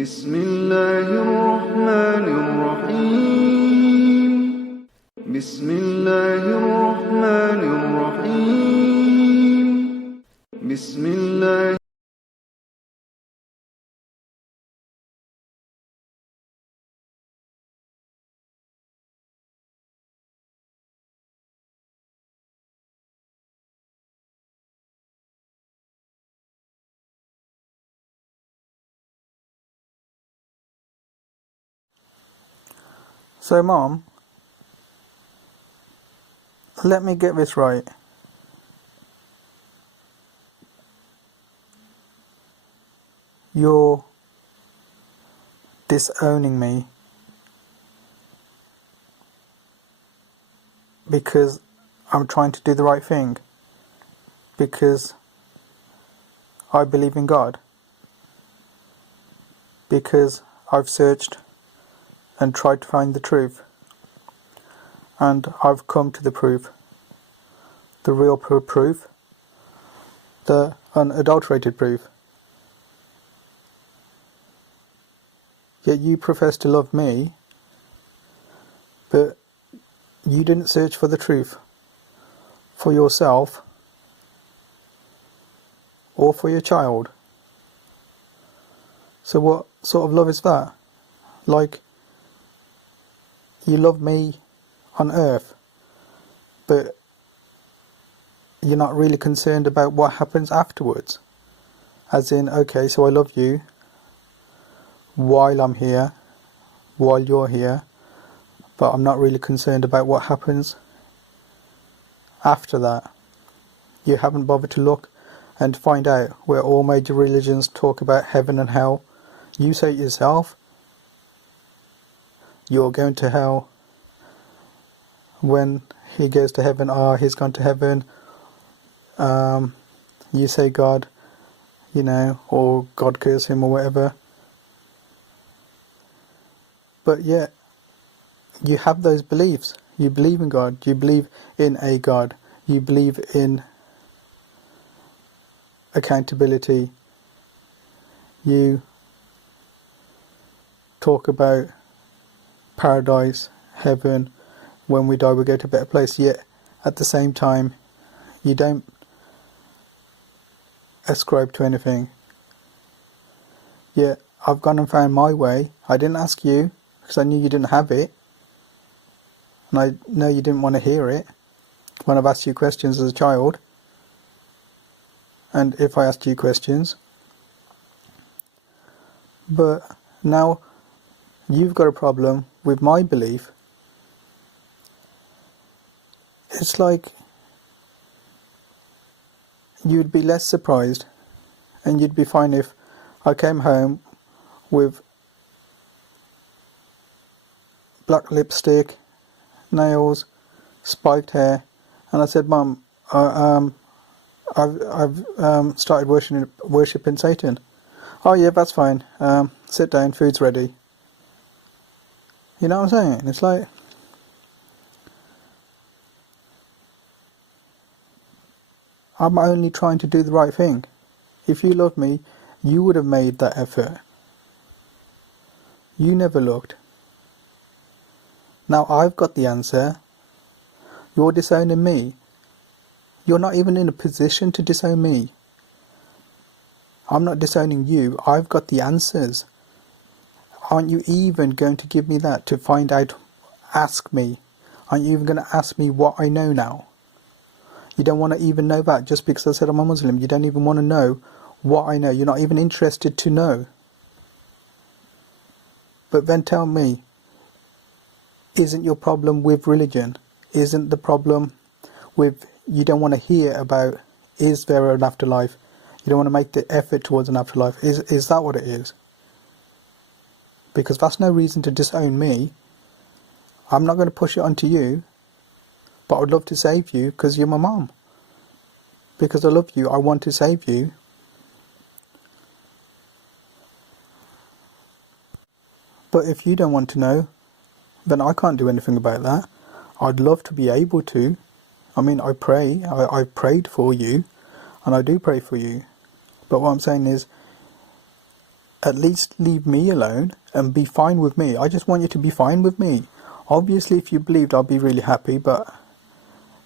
بسم الله الرحمن الرحيم بسم الله الرحمن الرحيم بسم الله. So, Mom, let me get this right. You're disowning me because I'm trying to do the right thing, because I believe in God, because I've searched and tried to find the truth, and I've come to the proof, the real proof, the unadulterated proof. Yet you profess to love me, but you didn't search for the truth for yourself or for your child. So what sort of love is that? Like, you love me on earth, but you're not really concerned about what happens afterwards. As in, okay, so I love you while I'm here, while you're here, but I'm not really concerned about what happens after that. You haven't bothered to look and find out where all major religions talk about heaven and hell. You say it yourself, you're going to hell. When he goes to heaven, he's gone to heaven. You say God, or God curse him or whatever. But yet, you have those beliefs. You believe in God. You believe in a God. You believe in accountability. You talk about paradise, heaven. When we die, we go to a better place. Yet, at the same time, you don't ascribe to anything. Yet, I've gone and found my way. I didn't ask you, because I knew you didn't have it. And I know you didn't want to hear it when I've asked you questions as a child. And if I asked you questions. But now, you've got a problem with my belief. It's like you'd be less surprised and you'd be fine if I came home with black lipstick, nails, spiked hair, and I said, Mum, I've started worshipping Satan. Oh yeah, that's fine. Sit down, food's ready. You know what I'm saying? It's like, I'm only trying to do the right thing. If you loved me, you would have made that effort. You never looked. Now I've got the answer. You're disowning me. You're not even in a position to disown me. I'm not disowning you. I've got the answers. Aren't you even going to give me that to find out? Ask me. Aren't you even going to ask me what I know now? You don't want to even know that just because I said I'm a Muslim. You don't even want to know what I know. You're not even interested to know. But then tell me, isn't your problem with religion? Isn't the problem with you don't want to hear about, is there an afterlife? You don't want to make the effort towards an afterlife. Is that what it is? Because that's no reason to disown me. I'm not going to push it onto you. But I would love to save you because you're my mom. Because I love you, I want to save you. But if you don't want to know, then I can't do anything about that. I'd love to be able to. I mean, I pray. I've prayed for you. And I do pray for you. But what I'm saying is, at least leave me alone and be fine with me. I just want you to be fine with me. Obviously, if you believed, I'll be really happy, but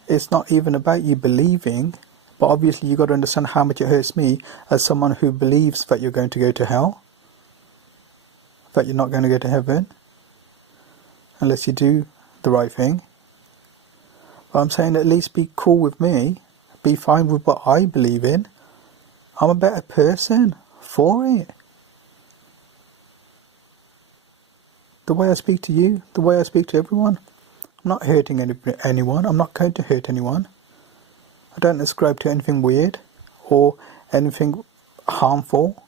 it's not even about you believing. But obviously, you got to understand how much it hurts me as someone who believes that you're going to go to hell, that you're not going to go to heaven unless you do the right thing. But I'm saying at least be cool with me, be fine with what I believe in. I'm a better person for it. The way I speak to you, the way I speak to everyone, I'm not hurting anyone. I'm not going to hurt anyone. I don't ascribe to anything weird or anything harmful.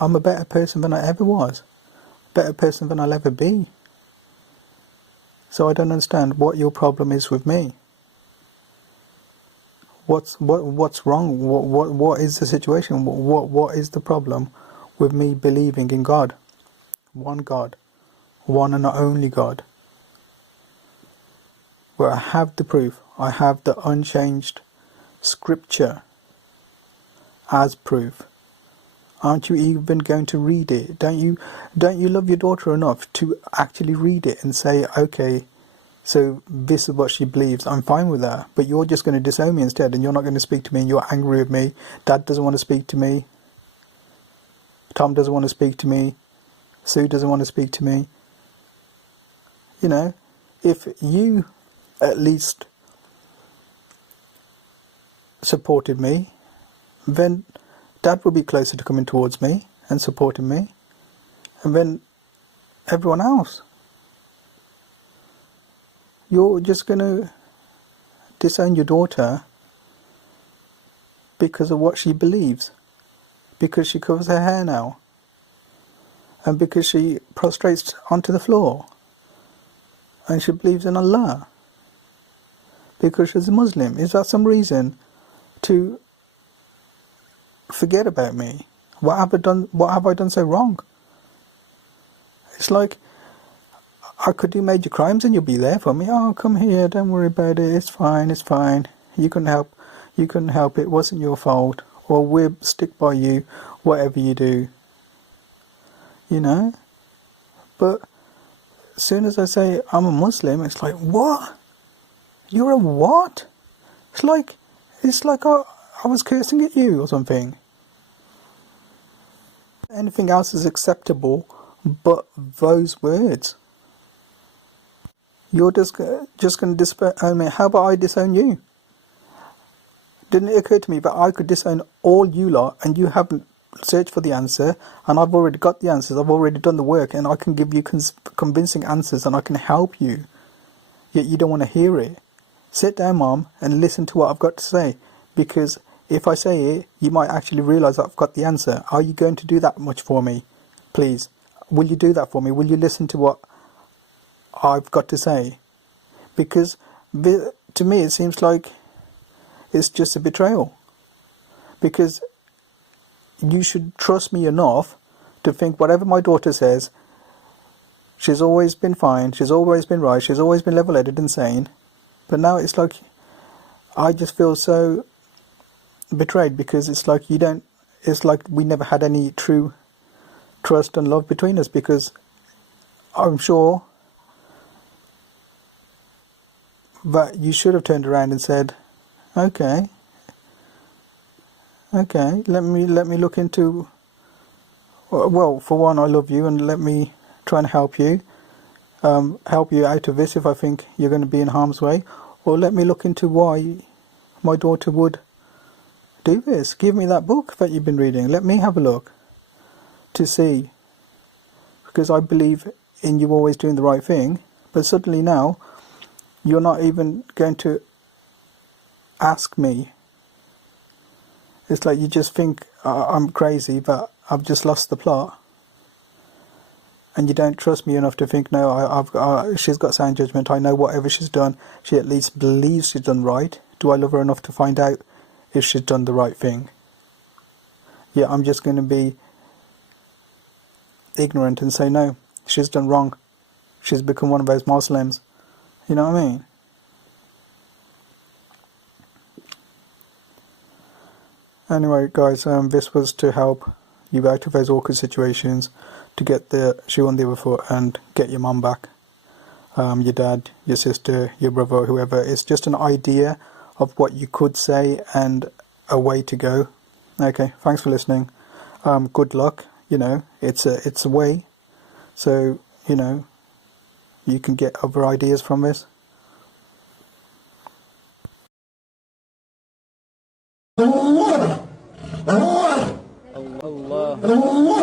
I'm a better person than I ever was. A better person than I'll ever be. So I don't understand what your problem is with me. What's wrong? What is the situation? What is the problem with me believing in God? One and only God. Where I have the proof, I have the unchanged scripture as proof. Aren't you even going to read it? Don't you love your daughter enough to actually read it and say, okay, so this is what she believes, I'm fine with that, but you're just going to disown me instead, and you're not going to speak to me, and you're angry with me. Dad doesn't want to speak to me. Tom doesn't want to speak to me. Sue doesn't want to speak to me. You know, if you at least supported me, then Dad would be closer to coming towards me and supporting me, and then everyone else. You're just going to disown your daughter because of what she believes, because she covers her hair now, and because she prostrates onto the floor, and she believes in Allah, because she's a Muslim. Is that some reason to forget about me? What have I done so wrong? It's like I could do major crimes and you'll be there for me. Oh, come here, don't worry about it. It's fine. You couldn't help it. It wasn't your fault. Or we'll stick by you, whatever you do. You know? But as soon as I say I'm a Muslim, it's like, what? You're a what? It's like I was cursing at you or something. Anything else is acceptable but those words. You're just going to disown me. How about I disown you? Didn't it occur to me that I could disown all you lot and you haven't searched for the answer, and I've already got the answers, I've already done the work, and I can give you convincing answers and I can help you, yet you don't want to hear it. Sit down, Mom, and listen to what I've got to say, because if I say it, you might actually realise that I've got the answer. Are you going to do that much for me? Please, will you do that for me? Will you listen to what I've got to say? Because to me it seems like it's just a betrayal, because you should trust me enough to think whatever my daughter says, she's always been fine, she's always been right, she's always been level-headed and sane. But now it's like I just feel so betrayed, because it's like we never had any true trust and love between us, because I'm sure that you should have turned around and said, okay, let me look into, well, for one, I love you, and let me try and help you out of this if I think you're going to be in harm's way, or let me look into why my daughter would do this. Give me that book that you've been reading, let me have a look to see, because I believe in you always doing the right thing, but suddenly now you're not even going to ask me. It's like you just think I'm crazy, but I've just lost the plot, and you don't trust me enough to think, no, she's got sound judgment, I know whatever she's done, she at least believes she's done right. Do I love her enough to find out if she's done the right thing? Yeah, I'm just going to be ignorant and say, no, she's done wrong, she's become one of those Muslims. You know what I mean? Anyway, guys, this was to help you out of those awkward situations, to get the shoe on the other foot and get your mum back, your dad, your sister, your brother, whoever. It's just an idea of what you could say and a way to go. Okay, thanks for listening. Good luck. You know, it's a way, so you know you can get other ideas from this. Allah.